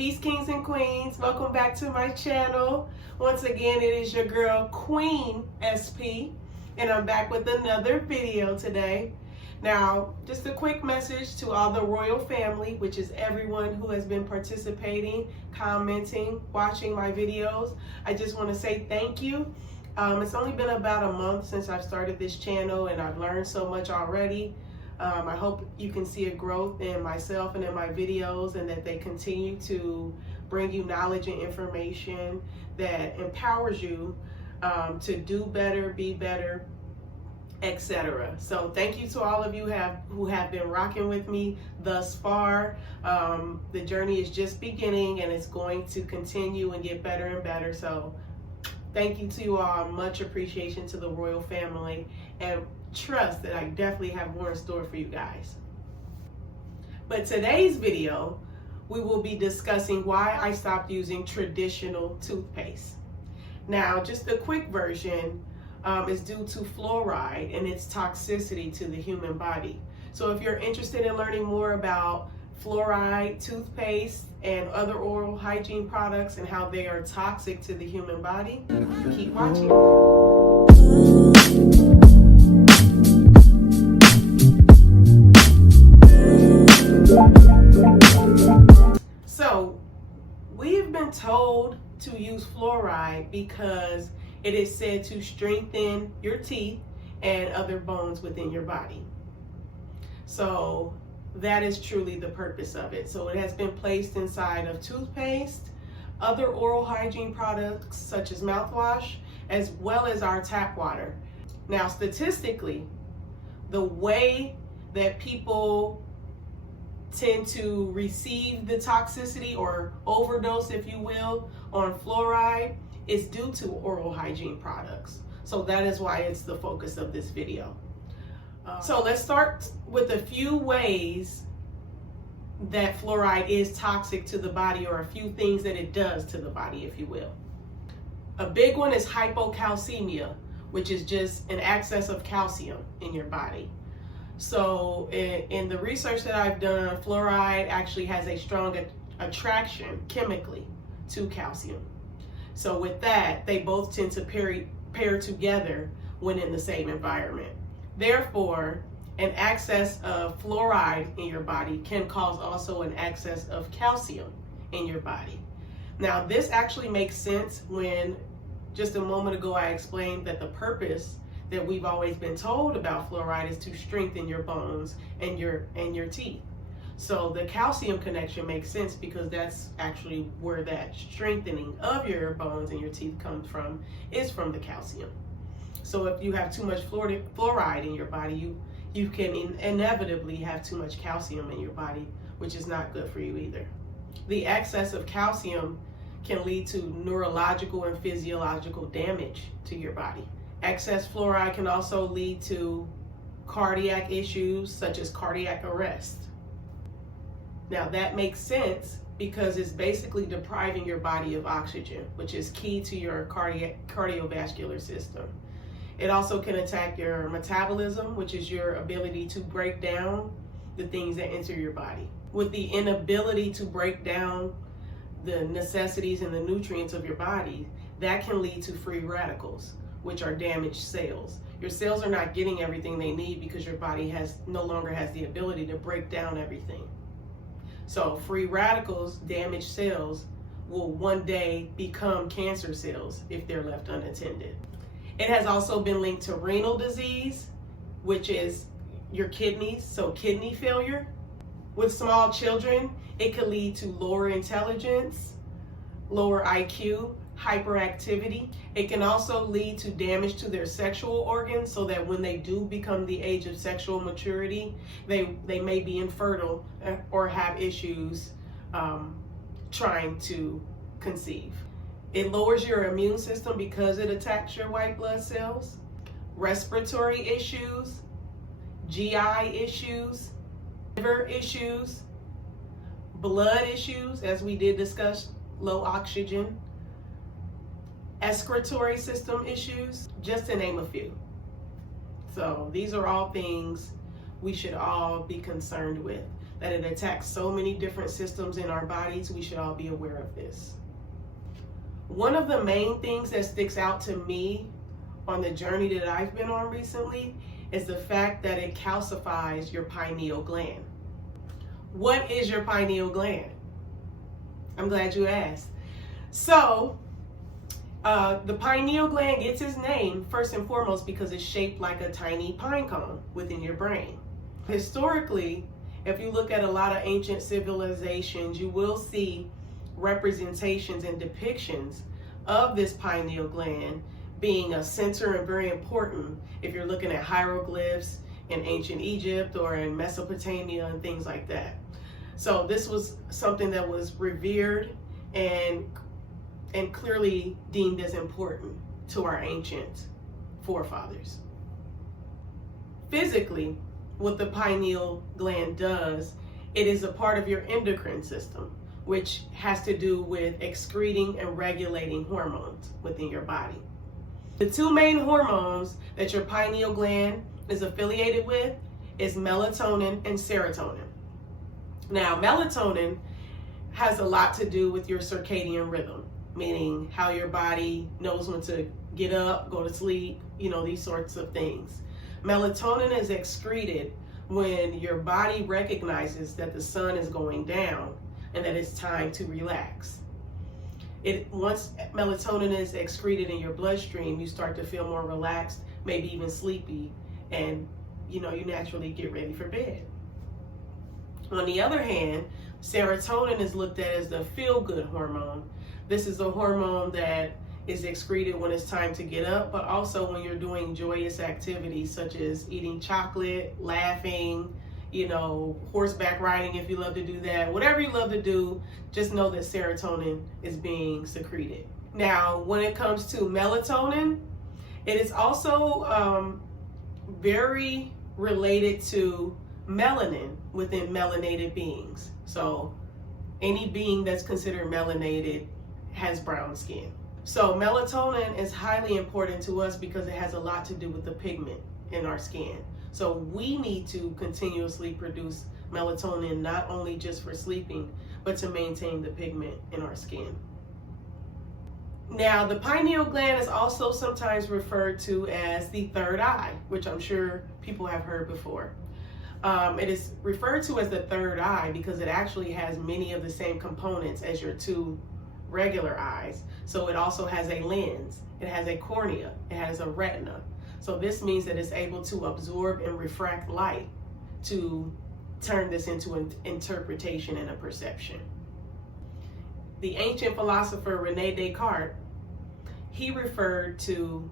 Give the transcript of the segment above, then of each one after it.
Peace, kings and queens. Welcome back to my channel. Once again, it is your girl Queen SP, and I'm back with another video today. Now, just a quick message to all the royal family, which is everyone who has been participating, commenting, watching my videos. I just want to say thank you. It's only been about a month since I've started this channel, and I've learned so much already. I hope you can see a growth in myself and in my videos, and that they continue to bring you knowledge and information that empowers you to do better, be better, etc. So thank you to all of you who have been rocking with me thus far. The journey is just beginning, and it's going to continue and get better and better. So thank you to you all. Much appreciation to the royal family, and trust that I definitely have more in store for you guys. But today's video, we will be discussing why I stopped using traditional toothpaste. Now, just a quick version is due to fluoride and its toxicity to the human body. So if you're interested in learning more about fluoride, toothpaste, and other oral hygiene products and how they are toxic to the human body, keep watching. So, we've been told to use fluoride because it is said to strengthen your teeth and other bones within your body. So, that is truly the purpose of it. So, it has been placed inside of toothpaste, other oral hygiene products such as mouthwash, as well as our tap water. Now, statistically, the way that people tend to receive the toxicity or overdose, if you will, on fluoride is due to oral hygiene products. So that is why it's the focus of this video. So let's start with a few ways that fluoride is toxic to the body, or a few things that it does to the body, if you will. A big one is hypocalcemia, which is just an excess of calcium in your body. So in the research that I've done, fluoride actually has a strong attraction chemically to calcium. So with that, they both tend to pair together when in the same environment. Therefore, an excess of fluoride in your body can cause also an excess of calcium in your body. Now, this actually makes sense when just a moment ago I explained that the purpose that we've always been told about fluoride is to strengthen your bones and your teeth. So the calcium connection makes sense because that's actually where that strengthening of your bones and your teeth comes from, is from the calcium. So if you have too much fluoride in your body, you can inevitably have too much calcium in your body, which is not good for you either. The excess of calcium can lead to neurological and physiological damage to your body. Excess fluoride can also lead to cardiac issues such as cardiac arrest. Now that makes sense because it's basically depriving your body of oxygen, which is key to your cardiovascular system. It also can attack your metabolism, which is your ability to break down the things that enter your body. With the inability to break down the necessities and the nutrients of your body, that can lead to free radicals, which are damaged cells. Your cells are not getting everything they need because your body no longer has the ability to break down everything. So free radicals, damaged cells, will one day become cancer cells if they're left unattended. It has also been linked to renal disease, which is your kidneys, so kidney failure. With small children, it could lead to lower intelligence, lower IQ, hyperactivity. It can also lead to damage to their sexual organs, so that when they do become the age of sexual maturity, they may be infertile or have issues trying to conceive. It lowers your immune system because it attacks your white blood cells. Respiratory issues, GI issues, liver issues, blood issues, as we did discuss, low oxygen, excretory system issues, just to name a few. So these are all things we should all be concerned with. that it attacks so many different systems in our bodies. We should all be aware of this. One of the main things that sticks out to me on the journey that I've been on recently is the fact that it calcifies your pineal gland. What is your pineal gland? I'm glad you asked. So, the pineal gland gets its name first and foremost because it's shaped like a tiny pine cone within your brain. Historically, if you look at a lot of ancient civilizations, you will see representations and depictions of this pineal gland being a center and very important if you're looking at hieroglyphs in ancient Egypt or in Mesopotamia and things like that. So this was something that was revered and clearly deemed as important to our ancient forefathers. Physically, what the pineal gland does, it is a part of your endocrine system, which has to do with excreting and regulating hormones within your body. The two main hormones that your pineal gland is affiliated with is melatonin and serotonin. Now, melatonin has a lot to do with your circadian rhythm, meaning how your body knows when to get up, go to sleep, these sorts of things. Melatonin is excreted when your body recognizes that the sun is going down and that it's time to relax. Once melatonin is excreted in your bloodstream, you start to feel more relaxed, maybe even sleepy, and you naturally get ready for bed. On the other hand, serotonin is looked at as the feel-good hormone. This is a hormone that is excreted when it's time to get up, but also when you're doing joyous activities such as eating chocolate, laughing, horseback riding if you love to do that. Whatever you love to do, just know that serotonin is being secreted. Now, when it comes to melatonin, it is also very related to melanin within melanated beings. So any being that's considered melanated has brown skin. So melatonin is highly important to us because it has a lot to do with the pigment in our skin. So we need to continuously produce melatonin, not only just for sleeping, but to maintain the pigment in our skin. Now, the pineal gland is also sometimes referred to as the third eye, which I'm sure people have heard before. It is referred to as the third eye because it actually has many of the same components as your two regular eyes. So it also has a lens, it has a cornea, it has a retina. So this means that it's able to absorb and refract light to turn this into an interpretation and a perception. The ancient philosopher Rene Descartes, he referred to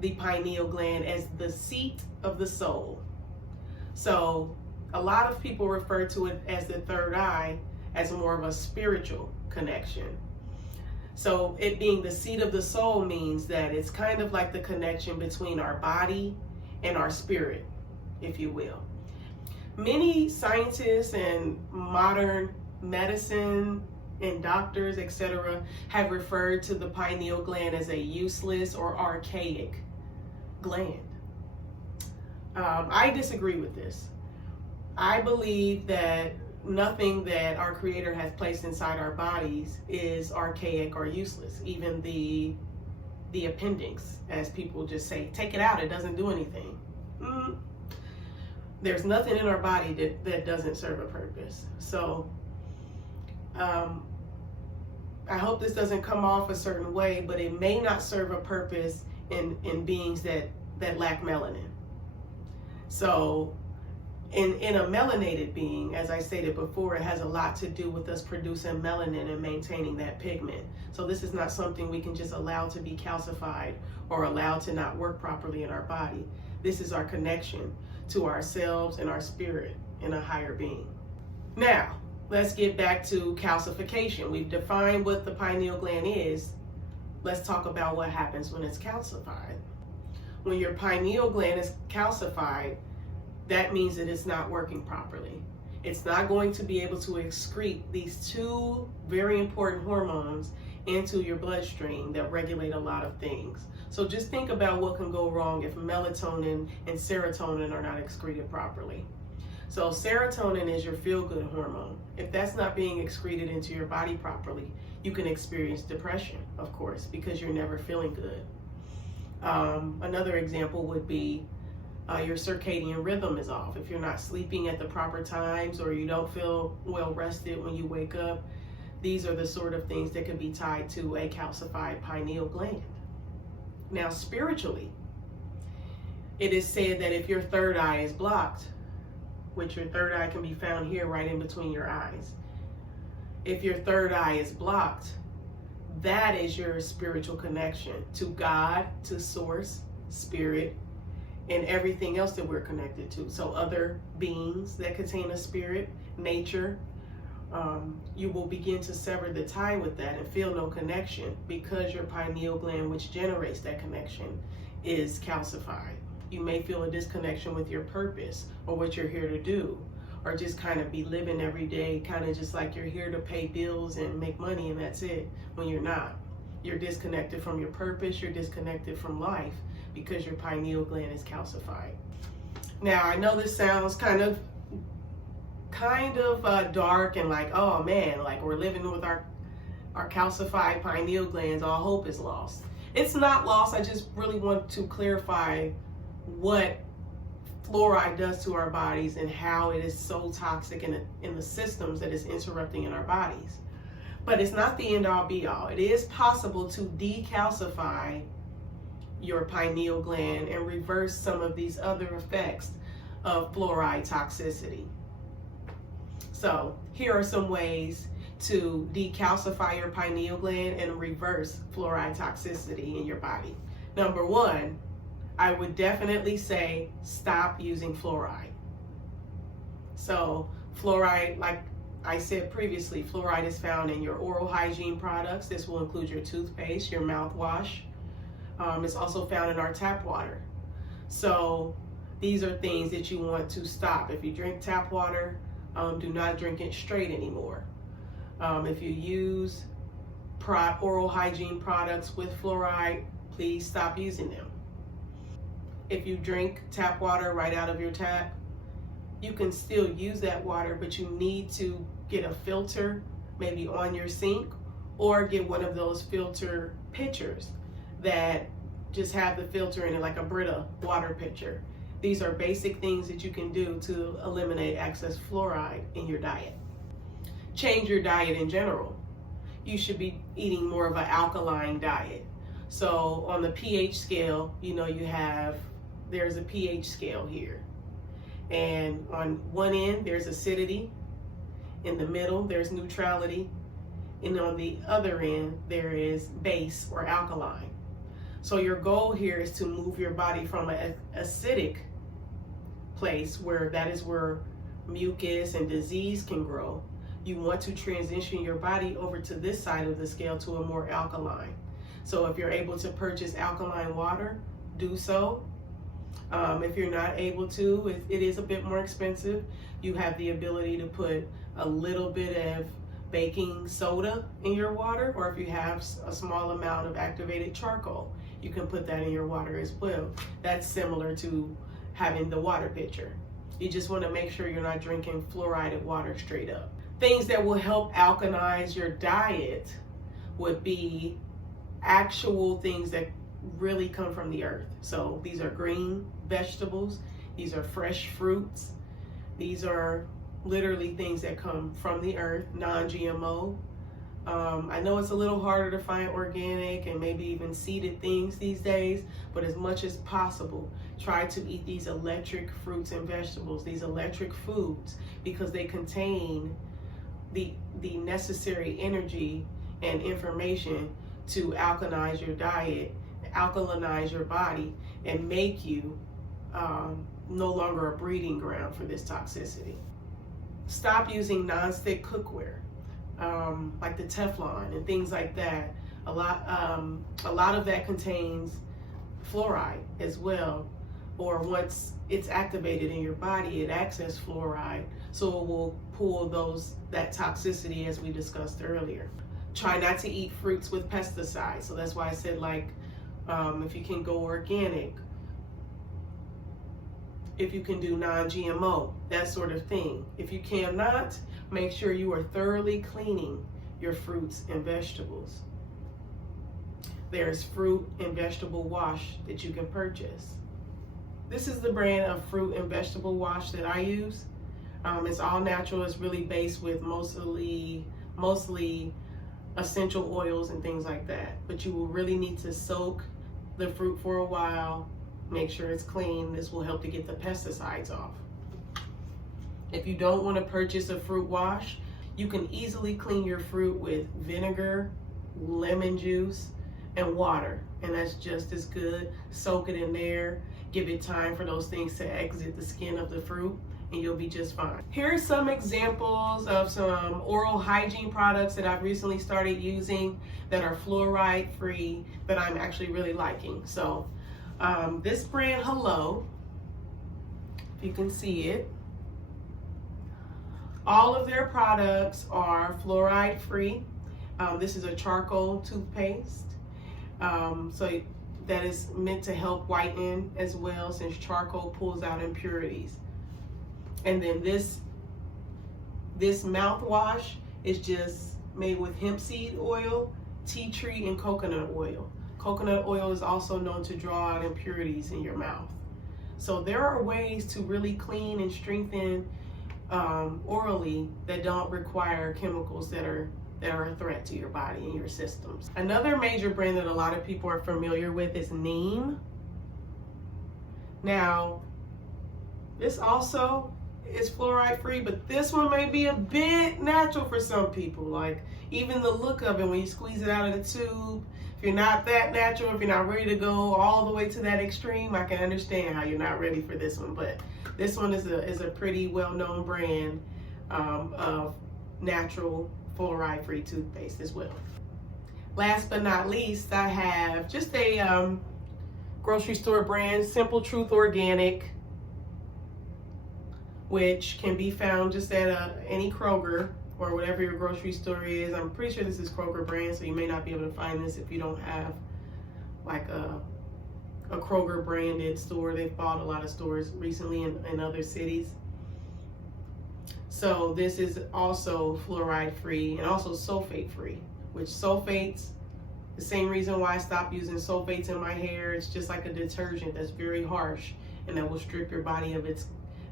the pineal gland as the seat of the soul. So a lot of people refer to it as the third eye as more of a spiritual connection. So it being the seat of the soul means that it's kind of like the connection between our body and our spirit, if you will. Many scientists and modern medicine and doctors, etc., have referred to the pineal gland as a useless or archaic gland. I disagree with this. I believe that nothing that our Creator has placed inside our bodies is archaic or useless. Even the appendix, as people just say, take it out, it doesn't do anything. There's nothing in our body that doesn't serve a purpose. So I hope this doesn't come off a certain way, but it may not serve a purpose in beings that lack melanin. So in a melanated being, as I stated before, it has a lot to do with us producing melanin and maintaining that pigment. So this is not something we can just allow to be calcified or allow to not work properly in our body. This is our connection to ourselves and our spirit in a higher being. Now, let's get back to calcification. We've defined what the pineal gland is. Let's talk about what happens when it's calcified. When your pineal gland is calcified, that means that it's not working properly. It's not going to be able to excrete these two very important hormones into your bloodstream that regulate a lot of things. So just think about what can go wrong if melatonin and serotonin are not excreted properly. So serotonin is your feel-good hormone. If that's not being excreted into your body properly, you can experience depression, of course, because you're never feeling good. Another example would be your circadian rhythm is off. If you're not sleeping at the proper times, or you don't feel well rested when you wake up, these are the sort of things that can be tied to a calcified pineal gland. Now, spiritually, it is said that if your third eye is blocked, which your third eye can be found here right in between your eyes. If your third eye is blocked, that is your spiritual connection to God, to source, spirit, and everything else that we're connected to. So other beings that contain a spirit, nature, you will begin to sever the tie with that and feel no connection because your pineal gland, which generates that connection, is calcified. You may feel a disconnection with your purpose or what you're here to do, or just kind of be living every day, kind of just like you're here to pay bills and make money and that's it, when you're not. You're disconnected from your purpose, you're disconnected from life because your pineal gland is calcified. Now, I know this sounds kind of dark and like, oh man, like we're living with our calcified pineal glands, all hope is lost. It's not lost. I just really want to clarify what fluoride does to our bodies and how it is so toxic in the systems that it's interrupting in our bodies. But it's not the end all be all. It is possible to decalcify your pineal gland and reverse some of these other effects of fluoride toxicity. So here are some ways to decalcify your pineal gland and reverse fluoride toxicity in your body. Number one, I would definitely say stop using fluoride. So fluoride, like I said previously, fluoride is found in your oral hygiene products. This will include your toothpaste, your mouthwash. It's also found in our tap water. So these are things that you want to stop. If you drink tap water, do not drink it straight anymore. If you use oral hygiene products with fluoride, please stop using them. If you drink tap water right out of your tap, you can still use that water, but you need to get a filter maybe on your sink, or get one of those filter pitchers that just have the filter in it, like a Brita water pitcher. These are basic things that you can do to eliminate excess fluoride in your diet. Change your diet in general. You should be eating more of an alkaline diet. So on the pH scale, you know, there's a pH scale here. And on one end, there's acidity. In the middle, there's neutrality. And on the other end, there is base or alkaline. So your goal here is to move your body from an acidic place, where that is where mucus and disease can grow. You want to transition your body over to this side of the scale, to a more alkaline. So if you're able to purchase alkaline water, do so. If you're not able to, it is a bit more expensive. You have the ability to put a little bit of baking soda in your water, or if you have a small amount of activated charcoal, you can put that in your water as well. That's similar to having the water pitcher. You just want to make sure you're not drinking fluoridated water straight up. Things that will help alkalize your diet would be actual things that really come from the earth. So these are green vegetables, these are fresh fruits, these are literally things that come from the earth, non-GMO. I know it's a little harder to find organic and maybe even seeded things these days, but as much as possible, try to eat these electric fruits and vegetables, these electric foods, because they contain the necessary energy and information to alkalize your diet, alkalinize your body, and make you no longer a breeding ground for this toxicity. Stop using nonstick cookware, like the Teflon and things like that. A lot of that contains fluoride as well, or once it's activated in your body, it accesses fluoride, so it will pull that toxicity, as we discussed earlier. Try not to eat fruits with pesticides. So that's why I said, like, if you can go organic. if you can do non-GMO, that sort of thing. If you cannot, make sure you are thoroughly cleaning your fruits and vegetables. There's fruit and vegetable wash that you can purchase. This is the brand of fruit and vegetable wash that I use. It's all natural. It's really based with mostly essential oils and things like that. But you will really need to soak the fruit for a while. Make sure it's clean. This will help to get the pesticides off. If you don't want to purchase a fruit wash, you can easily clean your fruit with vinegar, lemon juice, and water, and that's just as good. Soak it in there, give it time for those things to exit the skin of the fruit, and you'll be just fine. Here's some examples of some oral hygiene products that I've recently started using that are fluoride free that I'm actually really liking. So this brand, Hello, if you can see it, all of their products are fluoride free. This is a charcoal toothpaste. So that is meant to help whiten as well, since charcoal pulls out impurities. And then this mouthwash is just made with hemp seed oil, tea tree, and coconut oil. Coconut oil is also known to draw out impurities in your mouth. So there are ways to really clean and strengthen orally that don't require chemicals that are a threat to your body and your systems. Another major brand that a lot of people are familiar with is Neem. Now, this also is fluoride free, but this one may be a bit natural for some people. Like, even the look of it when you squeeze it out of the tube, if you're not that natural, if you're not ready to go all the way to that extreme, I can understand how you're not ready for this one. But this one is a pretty well-known brand of natural fluoride-free toothpaste as well. Last but not least, I have just a grocery store brand, Simple Truth Organic, which can be found just at any Kroger or whatever your grocery store is. I'm pretty sure this is Kroger brand, so you may not be able to find this if you don't have like a Kroger branded store. They've bought a lot of stores recently in other cities. So this is also fluoride free and also sulfate free, which sulfates, the same reason why I stopped using sulfates in my hair. It's just like a detergent that's very harsh and that will strip your body of its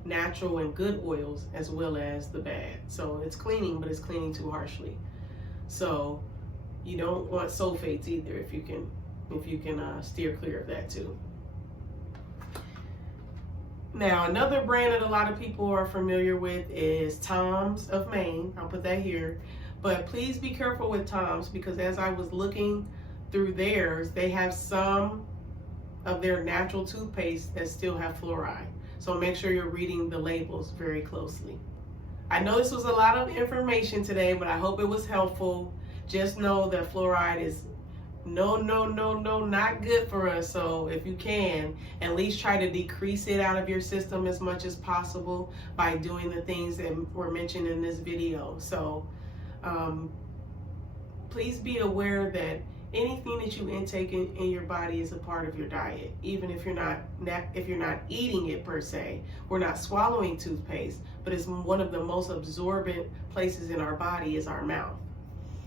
natural and good oils as well as the bad. So it's cleaning, but it's cleaning too harshly. So you don't want sulfates either if you can steer clear of that too. Now, another brand that a lot of people are familiar with is Tom's of Maine. I'll put that here. But please be careful with Tom's, because as I was looking through theirs, they have some of their natural toothpaste that still have fluoride. So make sure you're reading the labels very closely. I know this was a lot of information today, but I hope it was helpful. Just know that fluoride is not good for us. So if you can, at least try to decrease it out of your system as much as possible by doing the things that were mentioned in this video. So please be aware that anything that you intake in your body is a part of your diet, even if you're not eating it per se. We're not swallowing toothpaste, but it's one of the most absorbent places in our body is our mouth.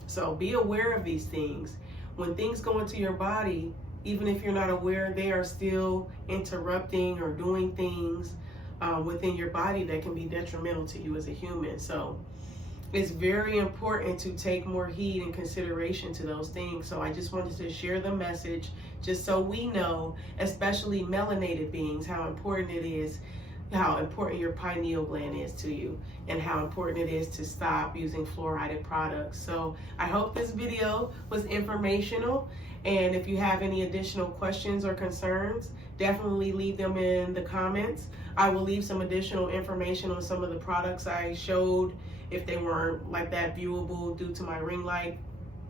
So be aware of these things. When things go into your body, even if you're not aware, they are still interrupting or doing things within your body that can be detrimental to you as a human. So it's very important to take more heed and consideration to those things. So I just wanted to share the message just so we know, especially melanated beings, how important it is, how important your pineal gland is to you, and how important it is to stop using fluoride products. So I hope this video was informational, and if you have any additional questions or concerns, definitely leave them in the comments. I will leave some additional information on some of the products I showed if they weren't like that viewable due to my ring light.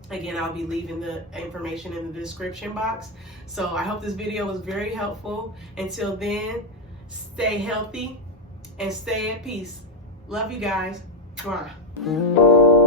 Again, I'll be leaving the information in the description box. So I hope this video was very helpful. Until then, stay healthy and stay at peace. Love you guys. Mwah.